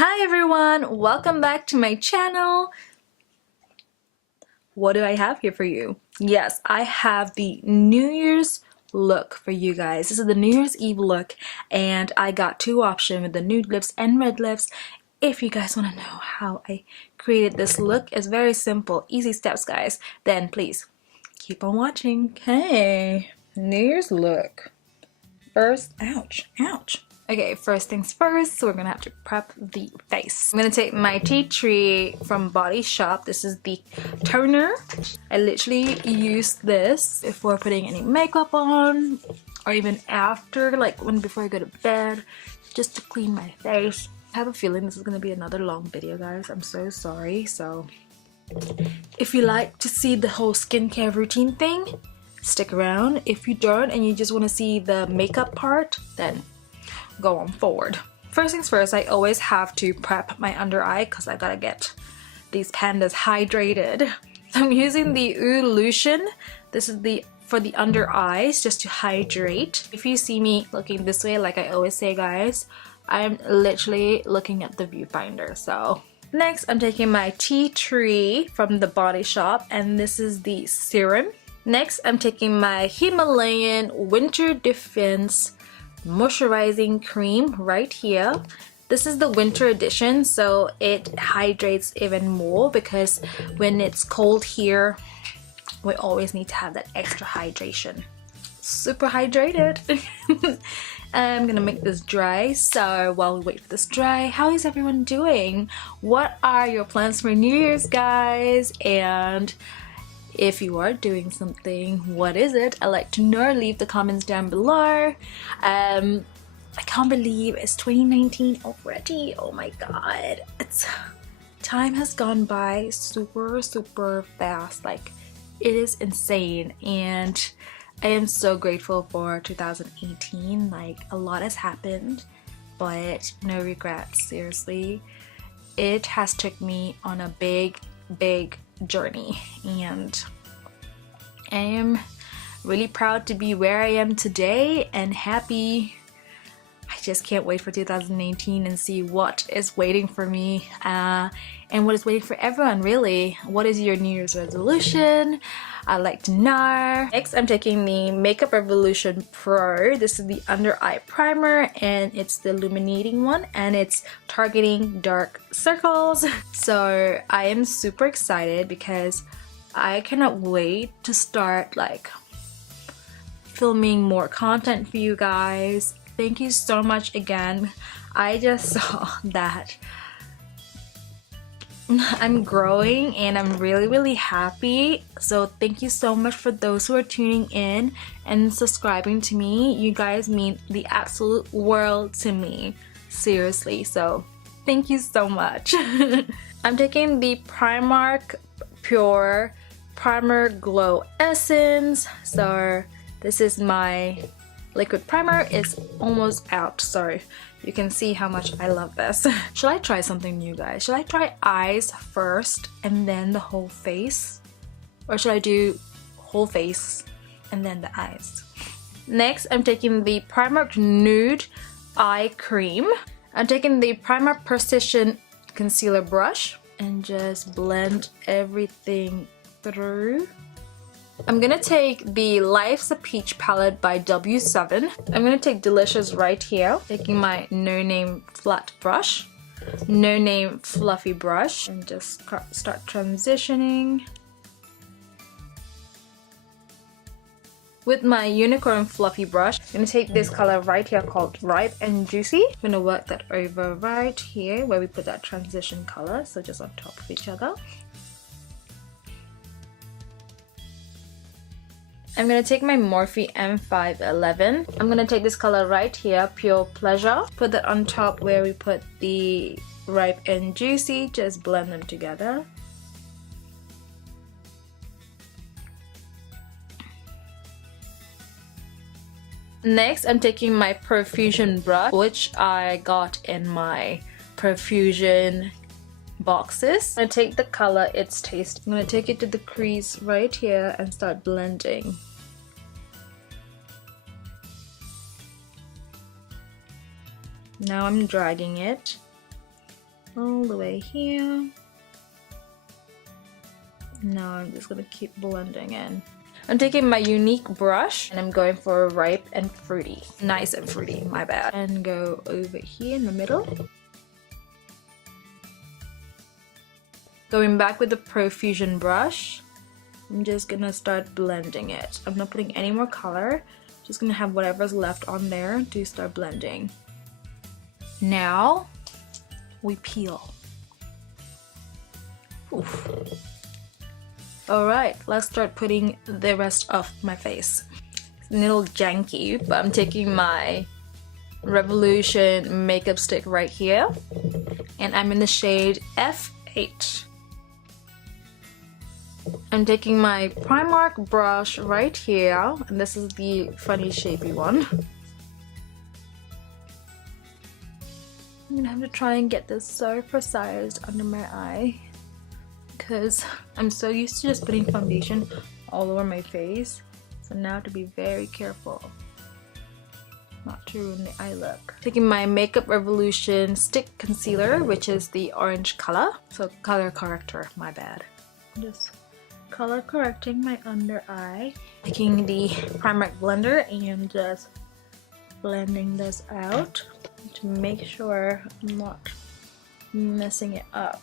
Hi everyone, welcome back to my channel. What do I have here for you? Yes, I have the New Year's look for you guys. This is the New Year's Eve look and I got two options with the nude lips and red lips. If you guys want to know how I created this look, it's very simple, easy steps guys, then please keep on watching. Okay, New Year's look. First, ouch. Okay, first things first, so we're gonna have to prep the face. I'm gonna take my tea tree from Body Shop. This is the toner. I literally use this before putting any makeup on, or even after, like before I go to bed, just to clean my face. I have a feeling this is gonna be another long video, guys. I'm so sorry. So if you like to see the whole skincare routine thing, stick around. If you don't and you just want to see the makeup part, then go on forward. First things first, I always have to prep my under eye because I gotta get these pandas hydrated. So I'm using the Lotion. This is for the under eyes, just to hydrate. If you see me looking this way, like I always say guys, I'm literally looking at the viewfinder. So next, I'm taking my tea tree from the Body Shop, and this is the serum. Next, I'm taking my Himalayan Winter Defense moisturizing cream right here. This is the winter edition, so it hydrates even more because when it's cold here, we always need to have that extra hydration. Super hydrated. I'm gonna make this dry, so while we wait for this dry, how is everyone doing? What are your plans for New Year's, guys? And if you are doing something, what is it? I'd like to know. Leave the comments down below. I can't believe it's 2019 already. Oh my god. Time has gone by super fast. Like, it is insane. And I am so grateful for 2018. Like, a lot has happened, but no regrets. Seriously. It has took me on a big journey, and I am really proud to be where I am today and happy. I just can't wait for 2018 and see what is waiting for me and what is waiting for everyone, really. What is your New Year's resolution? I'd like to know. Next, I'm taking the Makeup Revolution Pro. This is the under eye primer, and it's the illuminating one, and it's targeting dark circles. So I am super excited because I cannot wait to start like filming more content for you guys. Thank you so much again. I just saw that I'm growing and I'm really happy. So thank you so much for those who are tuning in and subscribing to me. You guys mean the absolute world to me. Seriously. So thank you so much. I'm taking the Primark Pure Primer Glow Essence. So this is my liquid primer. It's almost out, so you can see how much I love this. Should I try something new, guys? Should I try eyes first and then the whole face? Or should I do whole face and then the eyes? Next, I'm taking the Primark Nude Eye Cream. I'm taking the Primark Precision Concealer Brush and just blend everything through. I'm gonna take the Life's a Peach palette by W7. I'm gonna take Delicious right here, taking my No Name flat brush, No Name fluffy brush, and just start transitioning. With my Unicorn fluffy brush, I'm gonna take this color right here called Ripe and Juicy. I'm gonna work that over right here where we put that transition color, so just on top of each other. I'm gonna take my Morphe M511. I'm gonna take this color right here, Pure Pleasure. Put that on top where we put the Ripe and Juicy. Just blend them together. Next, I'm taking my Profusion brush, which I got in my Profusion boxes. I'm gonna take the color It's Taste. I'm gonna take it to the crease right here and start blending. Now I'm dragging it all the way here. Now I'm just gonna keep blending in. I'm taking my unique brush and I'm going for ripe and fruity. Nice and fruity, my bad. And go over here in the middle. Going back with the Profusion brush, I'm just gonna start blending it. I'm not putting any more color. Just gonna have whatever's left on there to start blending. Now, we peel. Oof. Alright, let's start putting the rest of my face. It's a little janky, but I'm taking my Revolution makeup stick right here, and I'm in the shade F8. I'm taking my Primark brush right here, and this is the funny shapey one. I'm gonna have to try and get this so precise under my eye, because I'm so used to just putting foundation all over my face, so now I have to be very careful not to ruin the eye look. Taking my Makeup Revolution stick concealer, which is the orange color, so color corrector, my bad. Just color correcting my under eye. Taking the Primark blender and just blending this out to make sure I'm not messing it up.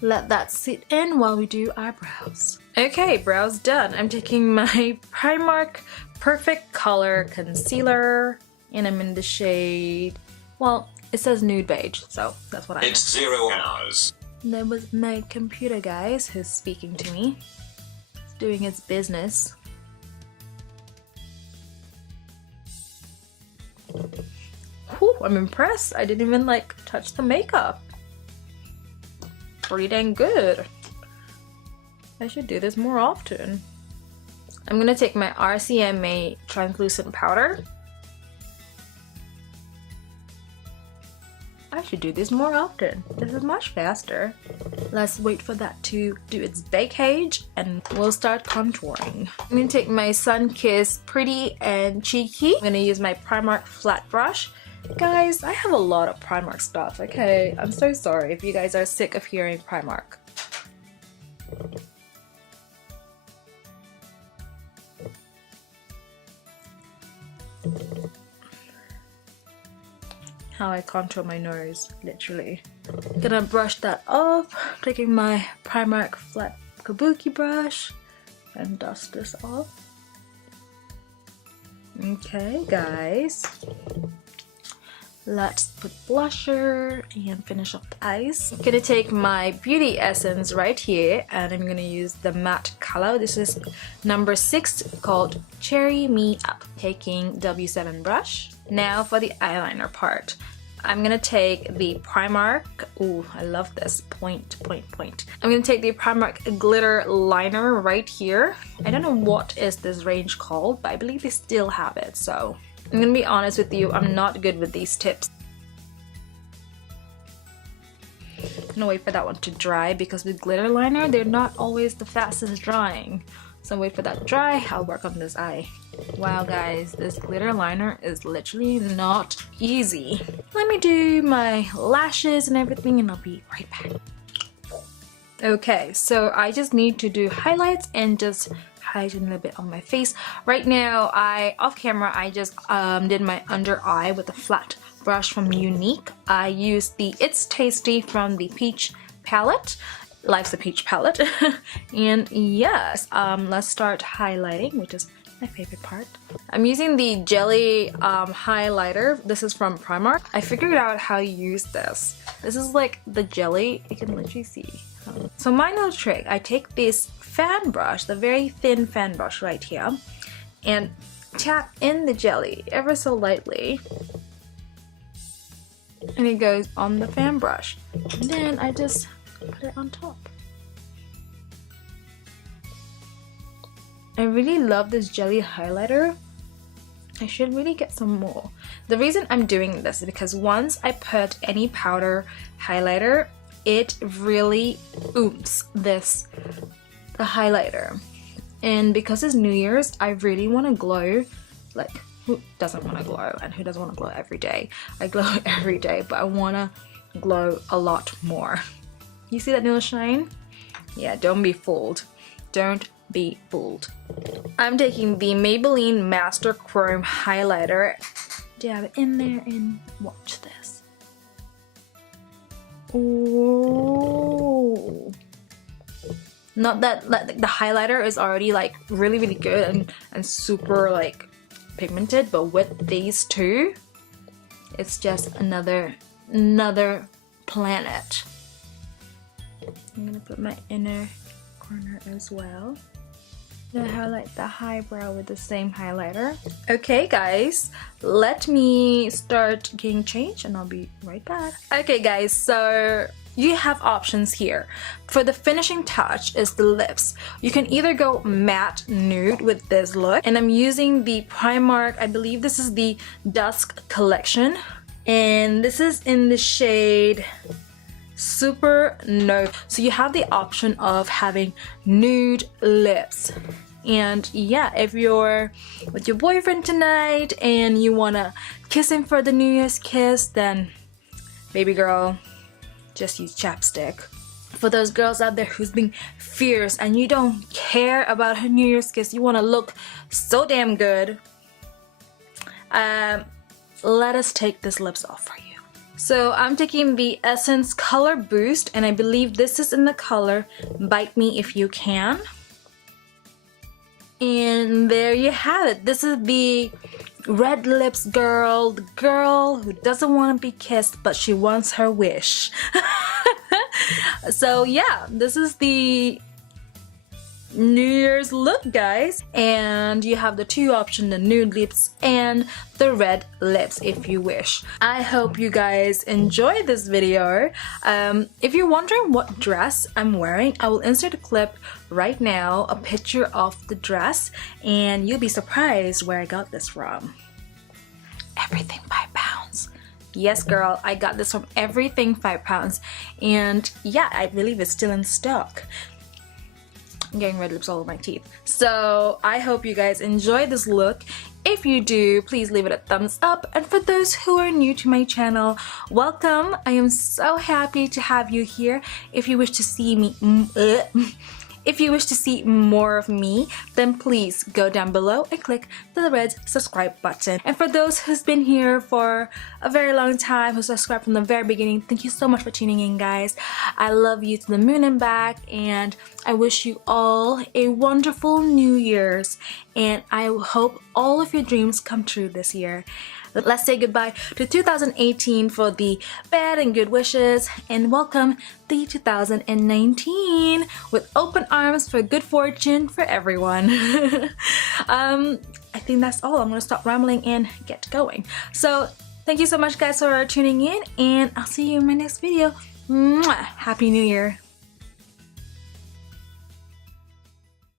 Let that sit in while we do eyebrows. Okay, brows done. I'm taking my Primark Perfect Color Concealer and I'm in the shade, well, it says nude beige, so that's what I am. It's 0 hours. That was my computer, guys, who's speaking to me. It's doing its business. Whew, I'm impressed. I didn't even like touch the makeup. Pretty dang good. I should do this more often. I'm gonna take my RCMA translucent powder. I should do this more often. This is much faster. Let's wait for that to do its bakage and we'll start contouring. I'm gonna take my Sunkissed Pretty and Cheeky. I'm gonna use my Primark flat brush. Guys, I have a lot of Primark stuff, okay? I'm so sorry if you guys are sick of hearing Primark. How I contour my nose, literally. Gonna brush that off, taking my Primark flat kabuki brush and dust this off. Okay, guys. Let's put blusher and finish off the eyes. I'm gonna take my beauty essence right here and I'm gonna use the matte color. This is number 6 called Cherry Me Up. Taking W7 brush. Now for the eyeliner part. I'm gonna take the Primark, ooh, I love this, point. I'm gonna take the Primark glitter liner right here. I don't know what is this range called, but I believe they still have it, so I'm gonna be honest with you, I'm not good with these tips. I'm gonna wait for that one to dry because with glitter liner, they're not always the fastest drying. So wait for that to dry, I'll work on this eye. Wow guys, this glitter liner is literally not easy. Let me do my lashes and everything and I'll be right back. Okay, so I just need to do highlights and just heighten a little bit on my face. Right now, off camera, I just did my under eye with a flat brush from Unique. I used the It's Tasty from the Peach palette. Life's a Peach palette. And yes, let's start highlighting, which is my favorite part. I'm using the jelly highlighter. This is from Primark. I figured out how to use this. This is like the jelly. You can literally see. So my little trick, I take this fan brush, the very thin fan brush right here, and tap in the jelly ever so lightly. And it goes on the fan brush. And then I just put it on top. I really love this jelly highlighter. I should really get some more. The reason I'm doing this is because once I put any powder highlighter, it really oomph the highlighter. And because it's New Year's, I really want to glow. Like, who doesn't want to glow and who doesn't want to glow every day? I glow every day, but I want to glow a lot more. You see that nail shine? Yeah, don't be fooled. Don't be fooled. I'm taking the Maybelline Master Chrome highlighter, dab it in there, and watch this. Ooh. Not that the highlighter is already like really good and super like pigmented, but with these two, it's just another planet. I'm gonna put my inner corner as well. I'm gonna highlight the eyebrow with the same highlighter. Okay guys, let me start getting changed and I'll be right back. Okay guys, so you have options here. For the finishing touch is the lips. You can either go matte nude with this look, and I'm using the Primark, I believe this is the Dusk collection, and this is in the shade Super Nude. So you have the option of having nude lips. And yeah, if you're with your boyfriend tonight and you wanna kiss him for the New Year's kiss, then baby girl, just use chapstick. For those girls out there who's being fierce and you don't care about her New Year's kiss, you wanna look so damn good, let us take this lips off for you. So I'm taking the Essence Color Boost, and I believe this is in the color Bite Me If You Can. And there you have it. This is the red lips girl, the girl who doesn't want to be kissed but she wants her wish. So yeah, this is the New Year's look, guys, and you have the two options, the nude lips and the red lips if you wish. I hope you guys enjoyed this video. If you're wondering what dress I'm wearing, I will insert a clip right now, a picture of the dress, and you'll be surprised where I got this from. Everything 5 pounds. Yes girl, I got this from Everything 5 pounds, and yeah, I believe it's still in stock. I'm getting red lips all over my teeth. So I hope you guys enjoyed this look. If you do, please leave it a thumbs up. And for those who are new to my channel, welcome. I am so happy to have you here. If you wish to see me, if you wish to see more of me, then please go down below and click the red subscribe button. And for those who's been here for a very long time, who subscribed from the very beginning, thank you so much for tuning in, guys. I love you to the moon and back, and I wish you all a wonderful New Year's, and I hope all of your dreams come true this year. Let's say goodbye to 2018 for the bad and good wishes, and welcome the 2019 with open arms for good fortune for everyone. I think that's all. I'm gonna stop rambling and get going. So thank you so much guys for tuning in, and I'll see you in my next video. Mwah! Happy New Year.